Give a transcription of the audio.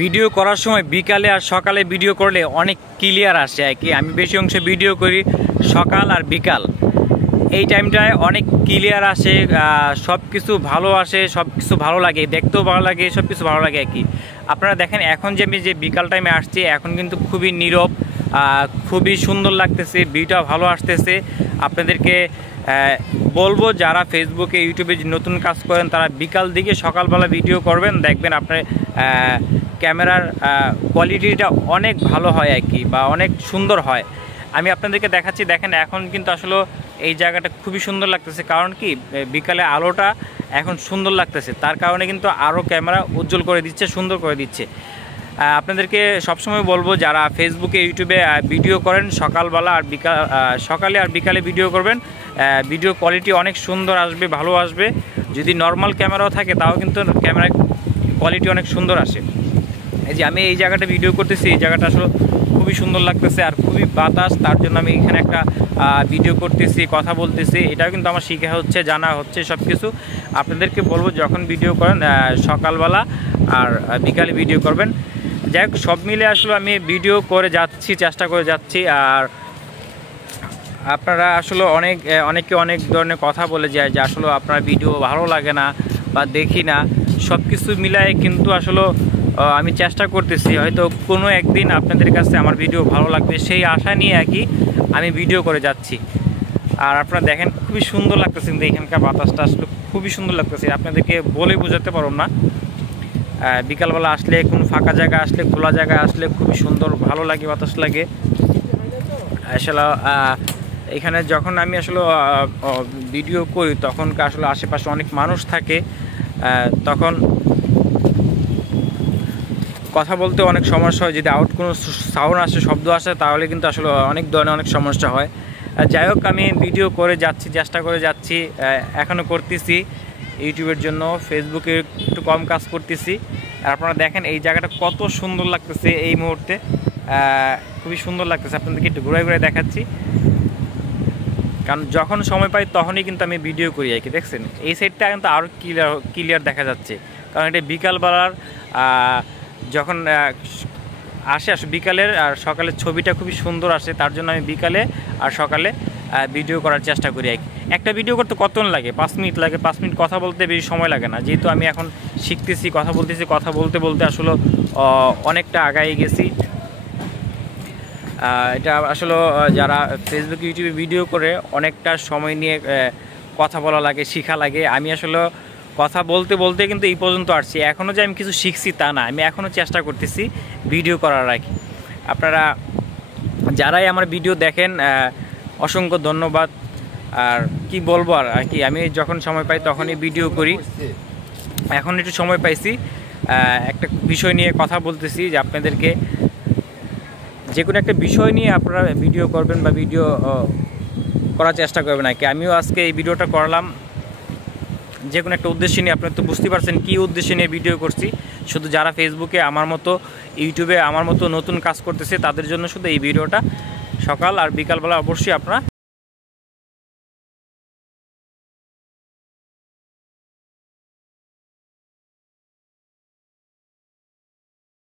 Video করার সময় বিকালে আর সকালে ভিডিও করলে অনেক ক্লিয়ার আসে আর কি। আমি বেশি অংশে ভিডিও করি সকাল আর বিকাল, এই টাইমটায় অনেক ক্লিয়ার আসে, সব কিছু ভালো আসে, সব কিছু ভালো লাগে, দেখতেও ভালো লাগে, সব কিছু ভালো লাগে আর কি। আপনারা দেখেন এখন যে আমি যে বিকাল টাইমে আসছি এখন কিন্তু খুবই নীরব, খুবই সুন্দর লাগতেছে, ভিউটা ভালো আসতেছে। আপনাদেরকে বলবো যারা ফেসবুকে ইউটিউবে নতুন কাজ করেন তারা বিকাল দিকে সকালবেলা ভিডিও করবেন, দেখবেন আপনার ক্যামেরার কোয়ালিটিটা অনেক ভালো হয় আর কি, বা অনেক সুন্দর হয়। আমি আপনাদেরকে দেখাচ্ছি, দেখেন এখন কিন্তু আসলে এই জায়গাটা খুবই সুন্দর লাগতেছে। কারণ কি বিকালে আলোটা এখন সুন্দর লাগতেছে, তার কারণে কিন্তু আরও ক্যামেরা উজ্জ্বল করে দিচ্ছে, সুন্দর করে দিচ্ছে। আপনাদেরকে সবসময় বলবো যারা ফেসবুকে ইউটিউবে ভিডিও করেন সকালবেলা আর সকালে আর বিকালে ভিডিও করবেন, ভিডিও কোয়ালিটি অনেক সুন্দর আসবে, ভালো আসবে। যদি নর্মাল ক্যামেরাও থাকে তাও কিন্তু ক্যামেরা কোয়ালিটি অনেক সুন্দর আসে। এই যে আমি এই জায়গাটা ভিডিও করতেছি, এই জায়গাটা আসলে খুবই সুন্দর লাগতেছে আর খুবই বাতাস, তার জন্য আমি এখানে একটা ভিডিও করতেছি, কথা বলতেছি। এটাও কিন্তু আমার শিখা হচ্ছে, জানা হচ্ছে সব কিছু। আপনাদেরকে বলবো যখন ভিডিও করেন সকালবেলা আর বিকালে ভিডিও করবেন। যাই হোক, সব মিলে আসলে আমি ভিডিও করে যাচ্ছি, চেষ্টা করে যাচ্ছি। আর আপনারা আসলে অনেকে অনেক ধরনের কথা বলে যায় যে আসলে আপনার ভিডিও ভালো লাগে না বা দেখি না। সব কিছু মিলায় কিন্তু আসলে আমি চেষ্টা করতেছি, হয়তো কোনো একদিন আপনাদের কাছে আমার ভিডিও ভালো লাগবে সেই আশা নিয়ে আর কি আমি ভিডিও করে যাচ্ছি। আর আপনারা দেখেন খুবই সুন্দর লাগতেছে, কিন্তু এখানকার বাতাসটা আসলে খুবই সুন্দর লাগতেছে, আপনাদেরকে বলে বোঝাতে পারব না। বিকালবেলা আসলে কোনো ফাঁকা জায়গা আসলে, খোলা জায়গায় আসলে খুবই সুন্দর ভালো লাগে, বাতাস লাগে আসলে। এখানে যখন আমি আসলে ভিডিও করি তখন আসলে আশেপাশে অনেক মানুষ থাকে, তখন কথা বলতে অনেক সমস্যা হয়। যদি আউট কোনো সাউন্ড আসে, শব্দ আসে, তাহলে কিন্তু আসলে অনেক ধরনের অনেক সমস্যা হয়। যাই হোক, আমি ভিডিও করে যাচ্ছি, চেষ্টা করে যাচ্ছি, এখনও করতেছি ইউটিউবের জন্য। ফেসবুকে একটু কম কাজ করতেছি। আর আপনারা দেখেন এই জায়গাটা কত সুন্দর লাগতেছে এই মুহূর্তে, খুবই সুন্দর লাগতেছে। আপনাদেরকে একটু ঘুরে ঘুরে দেখাচ্ছি, কারণ যখন সময় পাই তখনই কিন্তু আমি ভিডিও করি আর কি। দেখছেন এই সাইডটা কিন্তু আরও ক্লিয়ার দেখা যাচ্ছে, কারণ এটা বিকালবেলার যখন আসে বিকালের আর সকালের ছবিটা খুবই সুন্দর আসে, তার জন্য আমি বিকালে আর সকালে ভিডিও করার চেষ্টা করি। একটা ভিডিও করতে কতক্ষণ লাগে? 5 মিনিট লাগে। 5 মিনিট কথা বলতে বেশি সময় লাগে না, যেহেতু আমি এখন শিখতেছি, কথা বলতেছি। কথা বলতে বলতে আসলে অনেকটা আগায় গেছি। এটা আসলে যারা ফেসবুক ইউটিউবে ভিডিও করে অনেকটা সময় নিয়ে কথা বলা লাগে, শেখা লাগে। আমি আসলে কথা বলতে বলতে কিন্তু এই পর্যন্ত আসছি। এখনও যে আমি কিছু শিখছি তা না, আমি এখনও চেষ্টা করতেছি ভিডিও করার আর কি। আপনারা যারাই আমার ভিডিও দেখেন অসংখ্য ধন্যবাদ। আর কি বলবো আর কি, আমি যখন সময় পাই তখনই ভিডিও করি। এখন একটু সময় পাইছি, একটা বিষয় নিয়ে কথা বলতেছি, যে আপনাদেরকে যে কোনো একটা বিষয় নিয়ে আপনারা ভিডিও করবেন বা ভিডিও করার চেষ্টা করবেন আর কি। আমিও আজকে এই ভিডিওটা করলাম যে কোনো একটা উদ্দেশ্য নিয়ে। আপনারা তো বুঝতে পারছেন কী উদ্দেশ্য নিয়ে ভিডিও করছি। শুধু যারা ফেসবুকে আমার মতো, ইউটিউবে আমার মতো নতুন কাজ করতেছে তাদের জন্য শুধু এই ভিডিওটা। সকাল আর বিকালবেলা অবশ্যই আপনারা